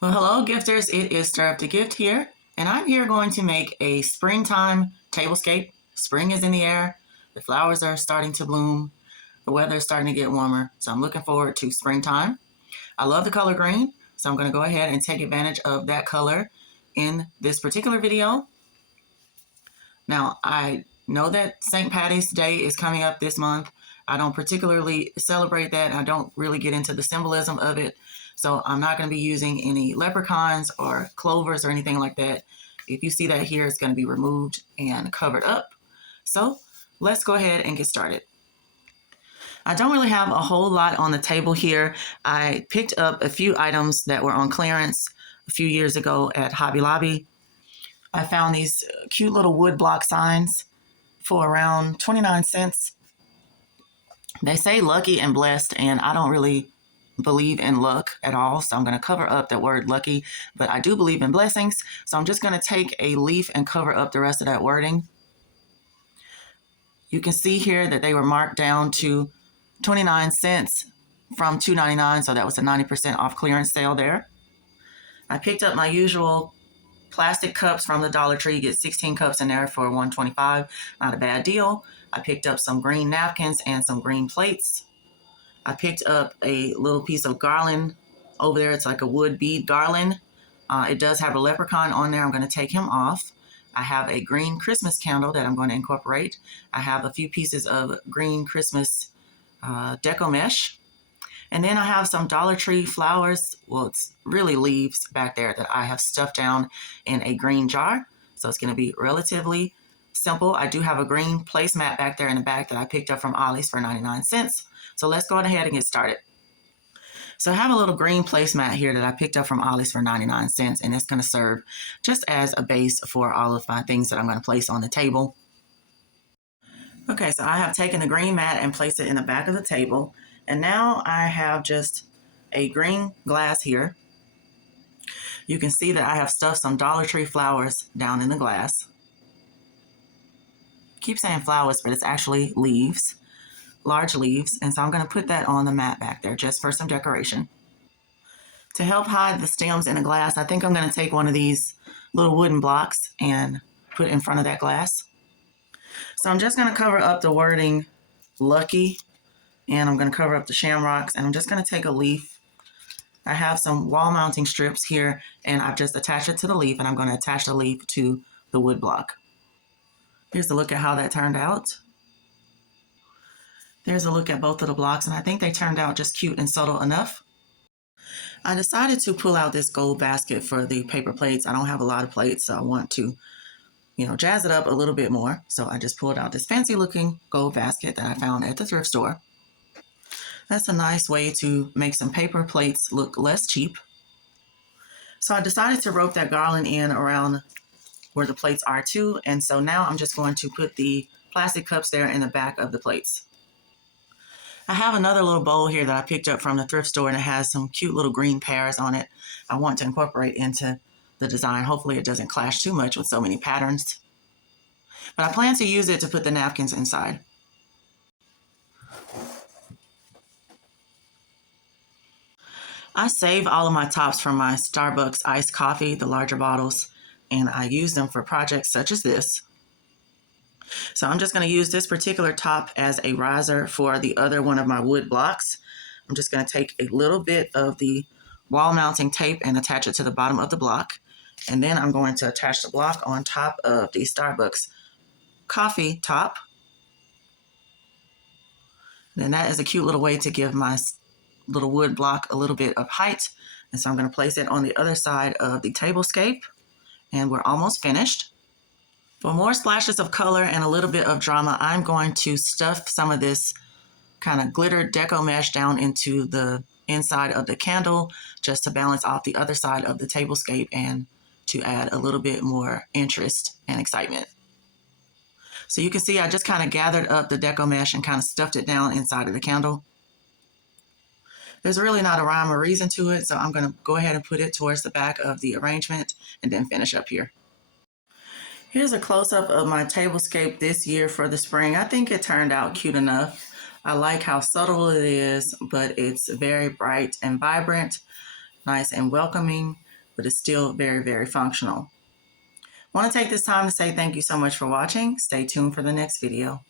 Well, hello gifters, it is Stir Up the Gift here, and I'm here going to make a springtime tablescape. Spring is in the air, the flowers are starting to bloom, the weather is starting to get warmer, so I'm looking forward to springtime. I love the color green, so I'm going to go ahead and take advantage of that color in this particular video. Now, I know that St. Patty's Day is coming up this month. I don't particularly celebrate that. I don't really get into the symbolism of it. So I'm not going to be using any leprechauns or clovers or anything like that. If you see that here, it's going to be removed and covered up. So let's go ahead and get started. I don't really have a whole lot on the table here. I picked up a few items that were on clearance a few years ago at Hobby Lobby. I found these cute little wood block signs for around 29 cents. They say lucky and blessed, and I don't really believe in luck at all, so I'm going to cover up that word lucky, but I do believe in blessings, so I'm just going to take a leaf and cover up the rest of that wording. You can see here that they were marked down to 29 cents from $2.99, so that was a 90% off clearance sale there. I picked up my usual plastic cups from the Dollar Tree. You get 16 cups in there for $1.25. Not a bad deal. I picked up some green napkins and some green plates. I picked up a little piece of garland over there. It's like a wood bead garland. It does have a leprechaun on there. I'm going to take him off. I have a green Christmas candle that I'm going to incorporate. I have a few pieces of green Christmas deco mesh. And then I have some Dollar Tree flowers. Well, it's really leaves back there that I have stuffed down in a green jar. So it's going to be relatively simple. I do have a green placemat back there in the back that I picked up from Ollie's for 99 cents. So let's go ahead and get started. So I have a little green placemat here that I picked up from Ollie's for 99 cents, and it's going to serve just as a base for all of my things that I'm going to place on the table. Okay, so I have taken the green mat and placed it in the back of the table. And now I have just a green glass here. You can see that I have stuffed some Dollar Tree flowers down in the glass. I keep saying flowers, but it's actually leaves, large leaves. And so I'm going to put that on the mat back there just for some decoration. To help hide the stems in the glass, I think I'm going to take one of these little wooden blocks and put it in front of that glass. So I'm just going to cover up the wording lucky. And I'm going to cover up the shamrocks, and I'm just going to take a leaf. I have some wall mounting strips here, and I've just attached it to the leaf, and I'm going to attach the leaf to the wood block. Here's a look at how that turned out. There's a look at both of the blocks, and I think they turned out just cute and subtle enough. I decided to pull out this gold basket for the paper plates. I don't have a lot of plates, so I want to, jazz it up a little bit more. So I just pulled out this fancy looking gold basket that I found at the thrift store. That's a nice way to make some paper plates look less cheap. So I decided to rope that garland in around where the plates are too. And so now I'm just going to put the plastic cups there in the back of the plates. I have another little bowl here that I picked up from the thrift store, and it has some cute little green pears on it. I want to incorporate into the design. Hopefully it doesn't clash too much with so many patterns. But I plan to use it to put the napkins inside. I save all of my tops from my Starbucks iced coffee, the larger bottles, and I use them for projects such as this. So I'm just going to use this particular top as a riser for the other one of my wood blocks. I'm just going to take a little bit of the wall mounting tape and attach it to the bottom of the block. And then I'm going to attach the block on top of the Starbucks coffee top. And that is a cute little way to give my little wood block a little bit of height. And so I'm going to place it on the other side of the tablescape, and we're almost finished. For more splashes of color and a little bit of drama, I'm going to stuff some of this kind of glitter deco mesh down into the inside of the candle just to balance off the other side of the tablescape and to add a little bit more interest and excitement. So you can see I just kind of gathered up the deco mesh and kind of stuffed it down inside of the candle. There's really not a rhyme or reason to it, so I'm going to go ahead and put it towards the back of the arrangement and then finish up here. Here's a close-up of my tablescape this year for the spring. I think it turned out cute enough. I like how subtle it is, but it's very bright and vibrant, nice and welcoming. but it's still very, very functional. I want to take this time to say thank you so much for watching. Stay tuned for the next video.